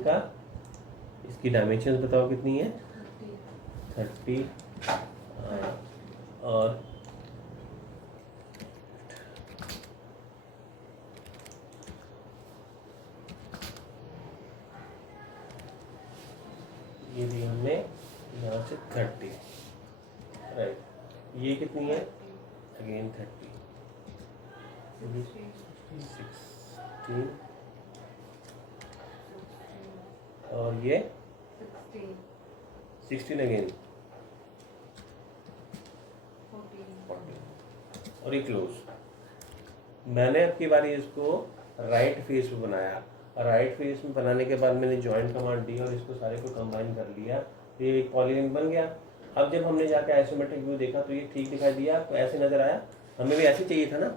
का, इसकी डायमेंशन बताओ कितनी है? 30 और ये दी हमने यहाँ से 30, राइट। ये कितनी है? अगेन 30, 16 और ये 16 अगेन 14 और ये क्लोज। मैंने अब की बारी इसको राइट फेस में बनाया और राइट फेस में बनाने के बाद मैंने ज्वाइन कमांड दी और इसको सारे को कंबाइन कर लिया, तो ये एक पॉलीगन बन गया। अब जब हमने जाके आइसोमेट्रिक व्यू देखा तो ये ठीक दिखाई दिया, आपको ऐसे नजर आया, हमें भी ऐसे चाहिए था ना,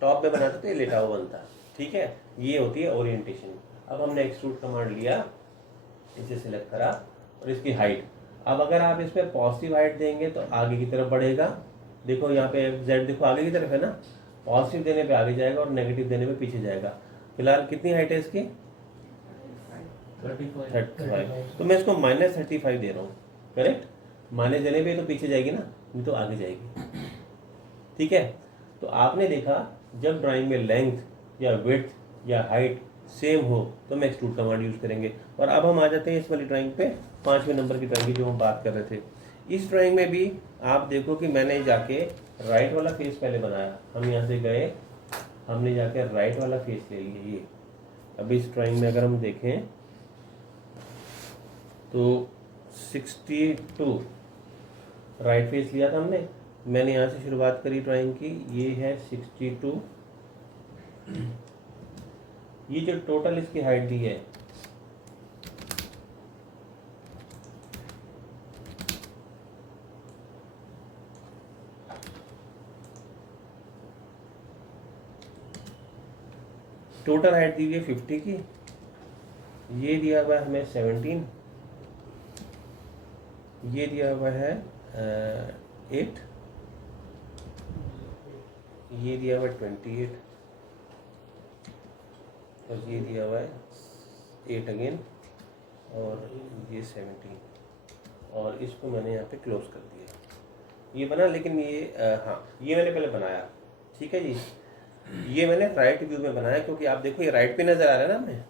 टॉप में बनाते तो ये लेटा हुआ बनता, ठीक है। ये होती है ओरिएंटेशन। अब हमने एक्सट्रूड कमांड लिया, इसे सिलेक्ट करा और इसकी हाइट। अब अगर आप इसमें पॉजिटिव हाइट देंगे तो आगे की तरफ बढ़ेगा, देखो यहाँ पे जेड देखो आगे की तरफ है ना, पॉजिटिव देने पे आगे जाएगा और नेगेटिव देने पे पीछे जाएगा। फिलहाल कितनी हाइट है इसकी? 35। तो मैं इसको -35 दे रहा हूँ, करेक्ट। माइनस देने पे तो पीछे जाएगी ना, नहीं तो आगे जाएगी, ठीक है। तो आपने देखा जब ड्राइंग में लेंथ या विड्थ या हाइट सेम हो तो हम एक्सट्रूड कमांड यूज करेंगे। और अब हम आ जाते हैं इस वाली ड्राइंग पे, 5वें नंबर की ड्राइंग की जो हम बात कर रहे थे। इस ड्राइंग में भी आप देखो कि मैंने जाके राइट वाला फेस पहले बनाया, हम यहाँ से गए, हमने जाके राइट वाला फेस ले लिया ये। अब इस ड्राइंग में अगर हम देखें तो 62 राइट फेस लिया था हमने, मैंने यहाँ से शुरुआत करी ड्राइंग की, ये है 62। ये जो टोटल इसकी हाइट दी है टोटल हाइट दी हुई है 50 की, ये दिया हुआ है हमें 17, ये दिया हुआ है 8, ये दिया हुआ है 28 और ये दिया हुआ है 8 अगेन और ये 17 और इसको मैंने यहाँ पे क्लोज कर दिया। ये बना, लेकिन ये हाँ ये मैंने पहले बनाया, ठीक है जी। ये मैंने राइट व्यू में बनाया क्योंकि आप देखो ये राइट पे नज़र आ रहा है ना हमें।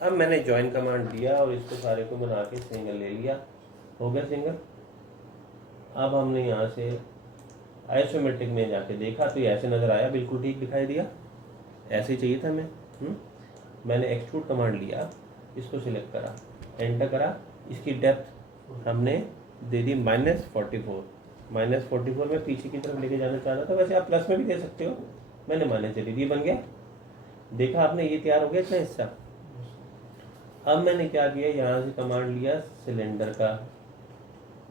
अब मैंने ज्वाइन कमांड दिया और इसको सारे को बना के सिंगल ले लिया, हो गया सिंगल। अब हमने यहाँ से आइसोमेट्रिक में जाके देखा तो ये ऐसे नज़र आया, बिल्कुल ठीक दिखाई दिया, ऐसे ही चाहिए था हमें। मैंने एक्सट्रूड कमांड लिया, इसको सिलेक्ट करा, एंटर करा, इसकी डेप्थ हमने दे दी -44। -44 में पीछे की तरफ लेके जाना चाह रहा था, वैसे आप प्लस में भी दे सकते हो, मैंने माइनस दे दी, बन गया। देखा आपने, ये तैयार हो गया इतना हिस्सा। अब मैंने क्या किया, यहाँ से कमांड लिया सिलेंडर का,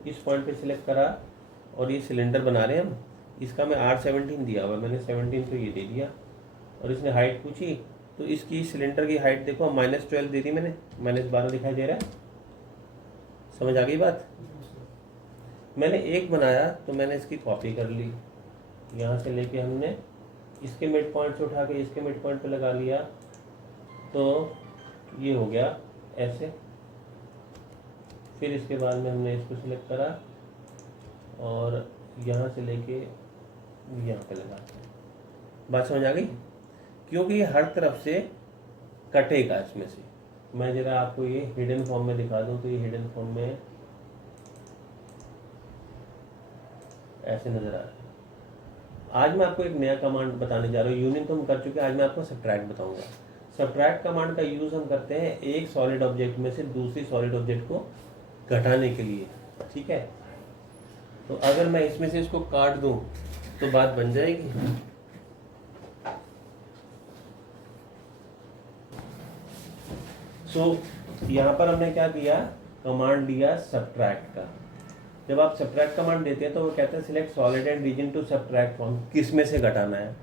इस पॉइंट पे सिलेक्ट करा और ये सिलेंडर बना रहे हैं हम, इसका मैं R17 दिया हुआ, मैंने 17 को ये दे दिया और इसने हाइट पूछी तो इसकी सिलेंडर की हाइट देखो -12 दे दी मैंने, -12 दिखाई दे रहा है, समझ आ गई बात। मैंने एक बनाया तो मैंने इसकी कॉपी कर ली, यहाँ से लेके हमने इसके मिड पॉइंट से उठा के इसके मिड पॉइंट पे लगा लिया, तो ये हो गया ऐसे। फिर इसके बाद में हमने इसको सिलेक्ट करा और यहाँ से लेके यहाँ पे लगा, बात समझ आ गई। क्योंकि ये हर तरफ से कटेगा इसमें से। मैं जरा आपको ये हिडन फॉर्म में दिखा दूँ तो ये हिडन फॉर्म में ऐसे नज़र आ रहा है। आज मैं आपको एक नया कमांड बताने जा रहा हूँ, यूनियन तो हम कर चुके हैं, आज मैं आपको सब्ट्रैक्ट बताऊंगा। सब्ट्रैक्ट कमांड का यूज़ हम करते हैं एक सॉलिड ऑब्जेक्ट में से दूसरी सॉलिड ऑब्जेक्ट को घटाने के लिए, ठीक है। तो अगर मैं इसमें से इसको काट दूं तो बात बन जाएगी। यहाँ पर हमने क्या किया, कमांड लिया सब्ट्रैक्ट का। जब आप सब्ट्रैक्ट कमांड देते हैं तो वो कहते हैं select solid and region to subtract from, किस में से घटाना है।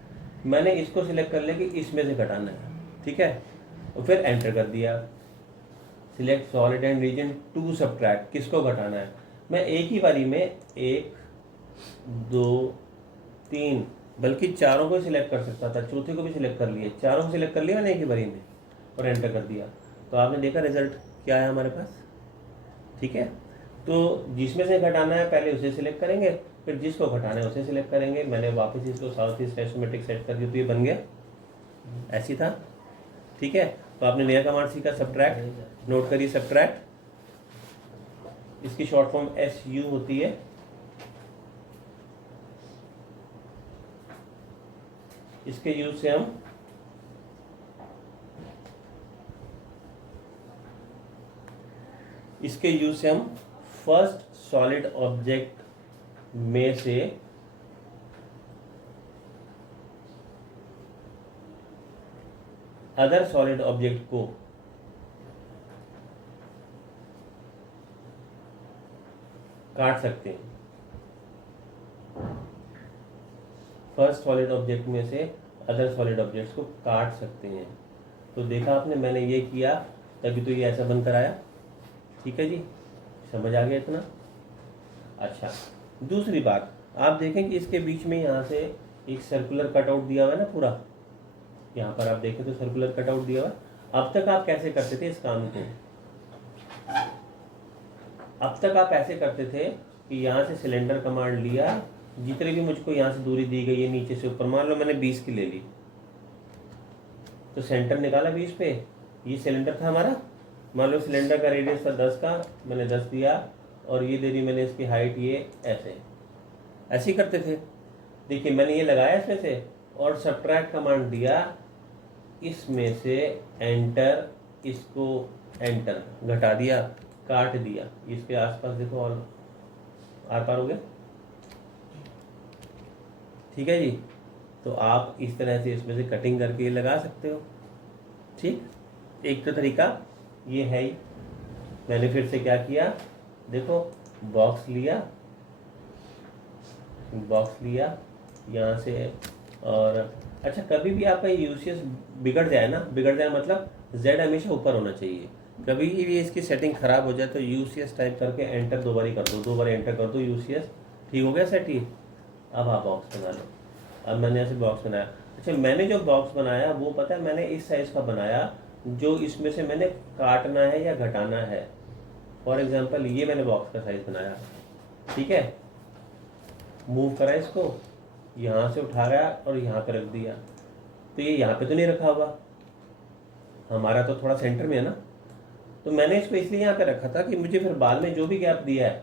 मैंने इसको सिलेक्ट कर लिया कि इसमें से घटाना है, ठीक है, और फिर एंटर कर दिया। Select solid and region to subtract, किसको घटाना है। मैं एक ही बारी में 1 2 3 बल्कि चारों को सिलेक्ट कर सकता था, चौथे को भी सिलेक्ट कर लिया, चारों को सिलेक्ट कर लिया मैंने एक ही बारी में और एंटर कर दिया। तो तो आपने देखा रिजल्ट क्या है हमारे पास। ठीक है, तो जिसमें से घटाना है पहले उसे सिलेक्ट करेंगे, फिर जिसको घटाना है उसे सिलेक्ट करेंगे। मैंने वापस इसको साउथ ईस्ट आइसोमेट्रिक सेट कर दिया तो ये बन गया, ऐसी था। ठीक है, तो आपने नया कमांड सीखा सब्ट्रैक्ट। नोट करिए सब्ट्रैक्ट, इसकी शॉर्ट फॉर्म SU होती है। इसके यूज से हम फर्स्ट सॉलिड ऑब्जेक्ट में से अदर सॉलिड ऑब्जेक्ट को काट सकते हैं। फर्स्ट सॉलिड ऑब्जेक्ट में से अदर सॉलिड ऑब्जेक्ट्स को काट सकते हैं। तो देखा आपने, मैंने ये किया तभी तो ये ऐसा बनकर आया। ठीक है जी, समझ आ गया इतना। अच्छा, दूसरी बात आप देखें कि इसके बीच में यहाँ से एक सर्कुलर कटआउट दिया हुआ है ना पूरा, यहाँ पर आप देखें तो सर्कुलर कटआउट दिया हुआ है। अब तक आप कैसे करते थे इस काम को? अब तक आप ऐसे करते थे कि यहाँ से सिलेंडर कमांड लिया, जितनी भी मुझको यहाँ से दूरी दी गई है नीचे से ऊपर, मान लो मैंने 20 की ले ली, तो सेंटर निकाला 20 पे, ये सिलेंडर था हमारा। मान लो सिलेंडर का रेडियस था 10 का, मैंने 10 दिया और ये दे दी मैंने इसकी हाइट, ये ऐसे ही करते थे। देखिए मैंने ये लगाया इसमें से और सब्ट्रैक्ट कमांड दिया, इसमें से एंटर, इसको एंटर, घटा दिया, काट दिया, इसके आसपास देखो और आर पार हो गया। ठीक है जी, तो आप इस तरह से इसमें से कटिंग करके लगा सकते हो। ठीक, एक तो तरीका ये है ही। मैंने फिर से क्या किया, देखो बॉक्स लिया यहाँ से, और अच्छा कभी भी आपका यूसीएस बिगड़ जाए ना, बिगड़ जाए मतलब Z हमेशा ऊपर होना चाहिए। कभी भी इसकी सेटिंग खराब हो जाए तो यूसीएस टाइप करके एंटर 2 बार ही कर दो, 2 बार एंटर कर दो, यूसीएस ठीक हो गया सेट ही। अब आप बॉक्स बना लो। अब मैंने ऐसे बॉक्स बनाया। अच्छा, मैंने जो बॉक्स बनाया वो पता है मैंने इस साइज का बनाया जो इसमें से मैंने काटना है या घटाना है। फॉर एग्जांपल ये मैंने बॉक्स का साइज बनाया, ठीक है, मूव करा इसको, यहाँ से उठाया और यहाँ पे रख दिया, तो ये यहाँ पे तो नहीं रखा हुआ, हमारा तो थोड़ा सेंटर में है ना, तो मैंने इसको इसलिए यहाँ पे रखा था कि मुझे फिर बाद में जो भी गैप दिया है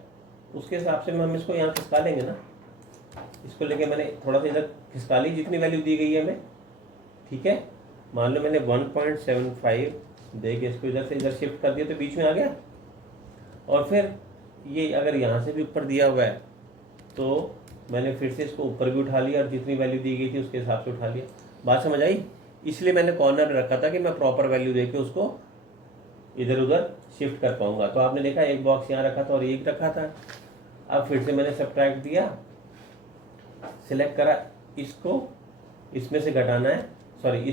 उसके हिसाब से हम इसको यहाँ खिसका लेंगे ना। इसको लेके मैंने थोड़ा सा इधर खिसका ली जितनी वैल्यू दी गई है हमें। ठीक है, मान लो मैंने 1.75 दे के इसको इधर से इधर शिफ्ट कर दिया तो बीच में आ गया। और फिर ये अगर यहाँ से भी ऊपर दिया हुआ है तो मैंने फिर से इसको ऊपर भी उठा लिया और जितनी वैल्यू दी गई थी उसके हिसाब से उठा लिया। बात समझ आई? इसलिए मैंने कॉर्नर रखा था कि मैं प्रॉपर वैल्यू दे के उसको इधर उधर शिफ्ट कर पाऊंगा। तो आपने देखा एक बॉक्स यहाँ रखा था और एक रखा था। अब फिर से मैंने सब्ट्रैक्ट दिया, सिलेक्ट करा, इसको इसमें से घटाना है, सॉरी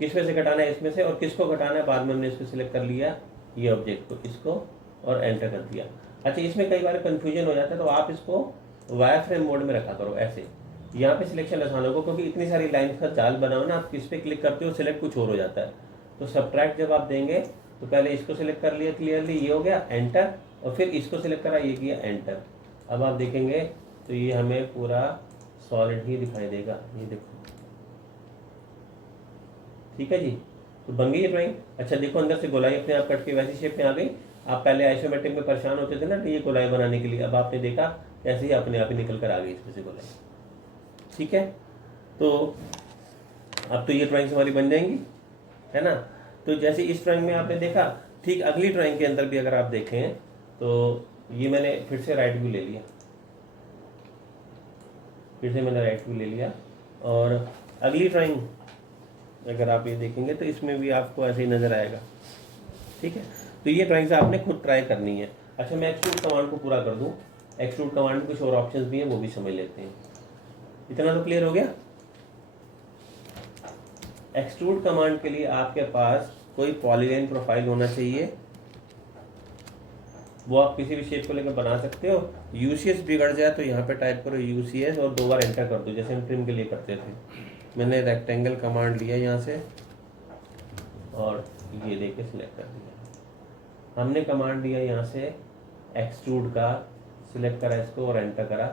किसमें से घटाना है, इसमें से, और किसको घटाना है बाद में हमने इसको सिलेक्ट कर लिया, ये ऑब्जेक्ट को, इसको, और एंटर कर दिया। अच्छा, इसमें कई बार कंफ्यूजन हो जाता है तो आप इसको वायर फ्रेम मोड में रखा करो ऐसे। यहाँ पे सिलेक्शन आसान होगा क्योंकि इतनी सारी लाइन का जाल बनाओ ना, आप किस पे क्लिक करते हो सिलेक्ट कुछ और हो जाता है। तो सब्ट्रैक्ट जब आप देंगे तो पहले इसको सिलेक्ट कर लिया क्लियरली, ये हो गया एंटर, और फिर इसको सिलेक्ट करा, ये किया एंटर। अब आप देखेंगे तो ये हमें पूरा सॉलिड ही दिखाई देगा, ये देखो। ठीक है जी, तो बन गई ये ड्राइंग। अच्छा देखो, अंदर से गोलाई अपने आप कट के वैसी शेप में आ गई। आप पहले आइसोमेट्रिक में परेशान होते थे ना ये गोलाई बनाने के लिए, अब आपने देखा कैसे ही अपने आप ही निकल कर आ गई इसमें से गोलाई। ठीक है, तो अब तो ये ड्राइंग्स हमारी बन जाएंगी, है ना। तो जैसे इस ड्राइंग में आपने देखा, ठीक अगली ड्राइंग के अंदर भी अगर आप देखें तो ये मैंने फिर से राइट व्यू ले लिया, और अगली ड्राइंग अगर आप ये देखेंगे तो इसमें भी आपको ऐसे ही नज़र आएगा। ठीक है, तो ये ड्राइंग्स आपने खुद ट्राई करनी है। अच्छा, मैं एक्सट्रूड कमांड को पूरा कर दूं। एक्सट्रूड कमांड में कुछ और ऑप्शंस भी हैं, वो भी समझ लेते हैं। इतना तो क्लियर हो गया। एक्सट्रूड कमांड के लिए आपके पास कोई पॉलीलाइन प्रोफाइल होना चाहिए, वो आप किसी भी शेप को लेकर बना सकते हो। यूसीएस बिगड़ जाए तो यहाँ पे टाइप करो यूसीएस और 2 बार एंटर कर दो, जैसे हम ट्रिम के लिए करते थे। मैंने रेक्टेंगल कमांड लिया यहाँ से और ये देके सिलेक्ट कर दिया। हमने कमांड दिया यहाँ से एक्सट्रूड का, सिलेक्ट करा इसको और एंटर करा।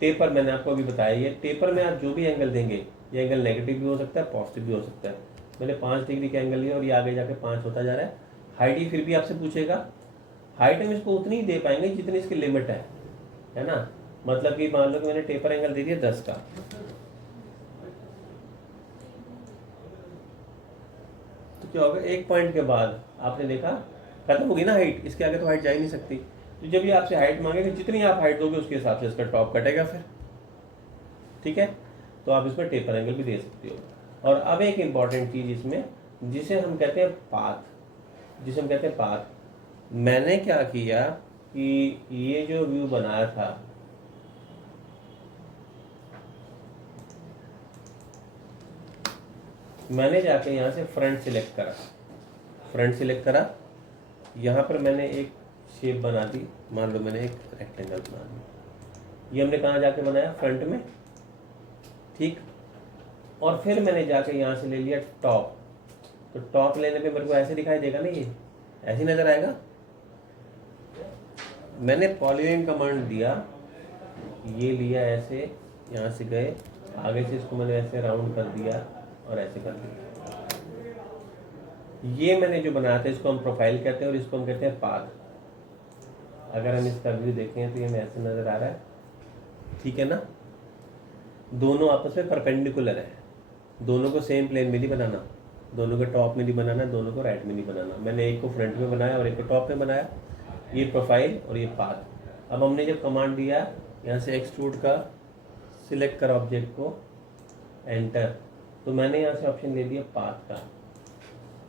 टेपर मैंने आपको अभी बताया, ये टेपर में आप जो भी एंगल देंगे, ये एंगल नेगेटिव भी हो सकता है, पॉजिटिव भी हो सकता है। मैंने 5 डिग्री का एंगल लिया और ये आगे जाके 5 होता जा रहा है। हाइट ही फिर भी आपसे पूछेगा, हाइट हम इसको उतनी ही दे पाएंगे जितनी इसकी लिमिट है ना। मतलब कि मान लो कि मैंने टेपर एंगल दे दिया 10 का, तो क्या होगा, एक पॉइंट के बाद आपने देखा खत्म होगी ना हाइट, इसके आगे तो हाइट जा ही नहीं सकती। तो जब ये आपसे हाइट मांगेगा, जितनी आप हाइट दोगे उसके हिसाब से इसका टॉप कटेगा फिर, ठीक है। तो आप इसमें टेपर एंगल भी दे सकते हो। और अब एक इम्पॉर्टेंट चीज इसमें, जिसे हम कहते हैं पाथ, मैंने क्या किया कि ये जो व्यू बनाया था, मैंने जाके यहाँ से फ्रंट सिलेक्ट करा, यहाँ पर मैंने एक शेप बना दी, मान लो मैंने एक रेक्टेंगल बना दी। ये हमने कहाँ जाके बनाया, फ्रंट में, ठीक। और फिर मैंने जाके यहाँ से ले लिया टॉप। तो टॉप लेने पे मेरे को ऐसे दिखाई देगा ना, ये ऐसे नजर आएगा। मैंने पॉलीलाइन कमांड दिया, ये लिया ऐसे, यहाँ से गए आगे से, इसको मैंने ऐसे राउंड कर दिया और ऐसे कर दिया। ये मैंने जो बनाया था इसको हम प्रोफाइल कहते हैं और इसको हम कहते हैं पाथ। अगर हम इसका व्यू देखें तो ये ऐसे नजर आ रहा है, ठीक है ना। दोनों आपस में परपेंडिकुलर है, दोनों को सेम प्लेन में नहीं बनाना, दोनों के टॉप में नहीं बनाना, दोनों को राइट में नहीं बनाना। मैंने एक को फ्रंट में बनाया और एक को टॉप में बनाया, ये प्रोफाइल और ये पाथ। अब हमने जब कमांड दिया यहाँ से एक्सट्रूड का, सिलेक्ट करा ऑब्जेक्ट को, एंटर, तो मैंने यहाँ से ऑप्शन ले लिया पाथ का।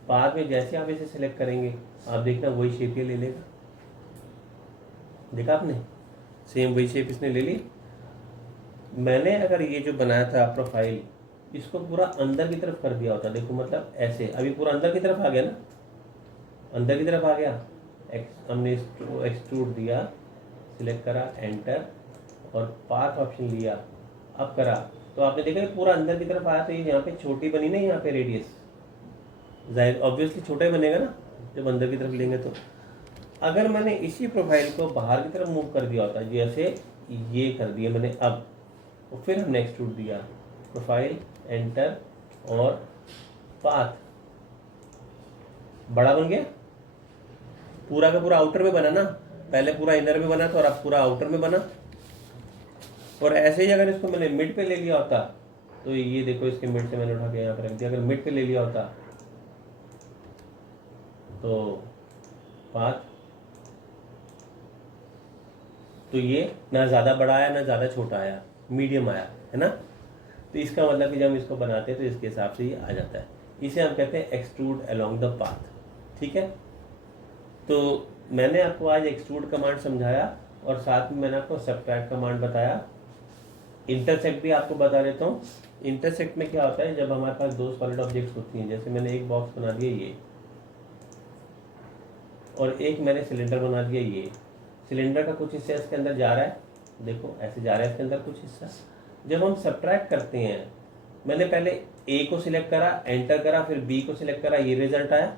पाथ में जैसे आप इसे सिलेक्ट करेंगे, आप देखना वही शेप ये ले लेगा। देखा आपने, सेम वही शेप इसने ले ली। मैंने अगर ये जो बनाया था प्रोफाइल, इसको पूरा अंदर की तरफ कर दिया होता, देखो मतलब ऐसे, अभी पूरा अंदर की तरफ आ गया ना, अंदर की तरफ आ गया। हमने एक्सट्रूड दिया, सिलेक्ट करा, एंटर और पाथ ऑप्शन लिया, अब करा, तो आपने देखा पूरा अंदर की तरफ आया। तो ये यहाँ पे छोटी बनी ना, यहाँ पे रेडियस, जाहिर ऑब्वियसली छोटा ही बनेगा ना जब अंदर की तरफ लेंगे। तो अगर मैंने इसी प्रोफाइल को बाहर की तरफ मूव कर दिया होता, जैसे ये कर दिया मैंने अब, और फिर हमने एक्सट्रूड दिया, प्रोफाइल, एंटर और पाथ, बड़ा बन गया। पूरा का पूरा आउटर में बना ना, पहले पूरा इनर में बना था और अब पूरा आउटर में बना। और ऐसे ही अगर इसको मैंने मिड पे ले लिया होता, तो ये देखो इसके मिड से मैंने उठा के यहाँ पर रख दिया। अगर मिड पे ले लिया होता तो पाथ, तो ये ना ज़्यादा बड़ा आया ना ज़्यादा छोटा आया, मीडियम आया, है ना। तो इसका मतलब कि जब हम इसको बनाते हैं तो इसके हिसाब से ये आ जाता है। इसे हम कहते हैं एक्सट्रूड अलोंग द पाथ, ठीक है। तो मैंने आपको आज एक्सट्रूड कमांड समझाया और साथ में मैंने आपको सबट्रैक्ट कमांड बताया। इंटरसेक्ट भी आपको बता देता हूँ। इंटरसेक्ट में क्या होता है, जब हमारे पास दो सॉलिड ऑब्जेक्ट्स होती हैं, जैसे मैंने एक बॉक्स बना दिया ये, और एक मैंने सिलेंडर बना दिया ये। सिलेंडर का कुछ हिस्सा इसके अंदर जा रहा है, देखो ऐसे जा रहा है इसके अंदर कुछ हिस्सा। जब हम सबट्रैक्ट करते हैं, मैंने पहले ए को सिलेक्ट करा, एंटर करा, फिर बी को सिलेक्ट करा, ये रिजल्ट आया।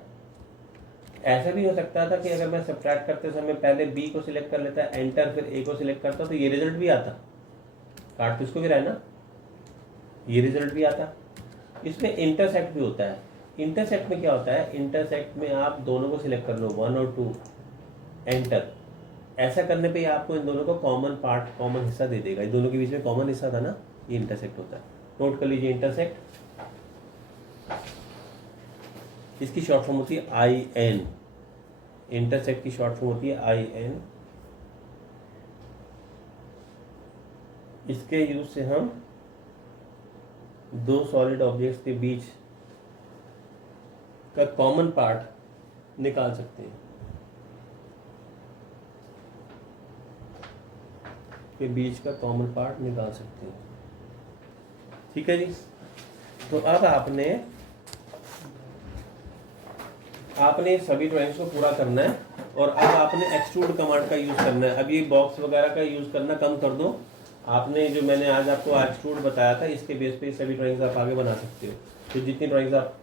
ऐसा भी हो सकता था कि अगर मैं सबट्रैक्ट करते समय पहले बी को सिलेक्ट कर लेता, एंटर, फिर ए को सिलेक्ट करता, तो ये रिजल्ट भी आता। काट तो इसको भी रहा है ना, ये रिजल्ट भी आता। इसमें इंटरसेक्ट भी होता है। इंटरसेक्ट में क्या होता है, इंटरसेक्ट में आप दोनों को सिलेक्ट कर लो, 1 और 2, एंटर। ऐसा करने पे आपको इन दोनों को कॉमन पार्ट, कॉमन हिस्सा दे देगा। इन दोनों के बीच में कॉमन हिस्सा था ना, ये इंटरसेक्ट होता है। नोट कर लीजिए इंटरसेक्ट, इसकी शॉर्ट फॉर्म होती है IN। इंटरसेक्ट की शॉर्ट फॉर्म होती है IN। इसके यूज से हम दो सॉलिड ऑब्जेक्ट्स के बीच का कॉमन पार्ट निकाल सकते हैं, के बीच का कॉमन पार्ट निकाल सकते हैं, ठीक है जी। तो अब आपने सभी ड्राइंग्स को पूरा करना है और अब आपने एक्सट्रूड कमांड का यूज करना है। अब ये बॉक्स वगैरह का यूज करना कम कर दो। आपने जो मैंने आज आपको एक्सट्रूड बताया था, इसके बेस पे सभी ड्राइंग्स आप आगे बना सकते हो। तो जितनी ड्राइंग्स आप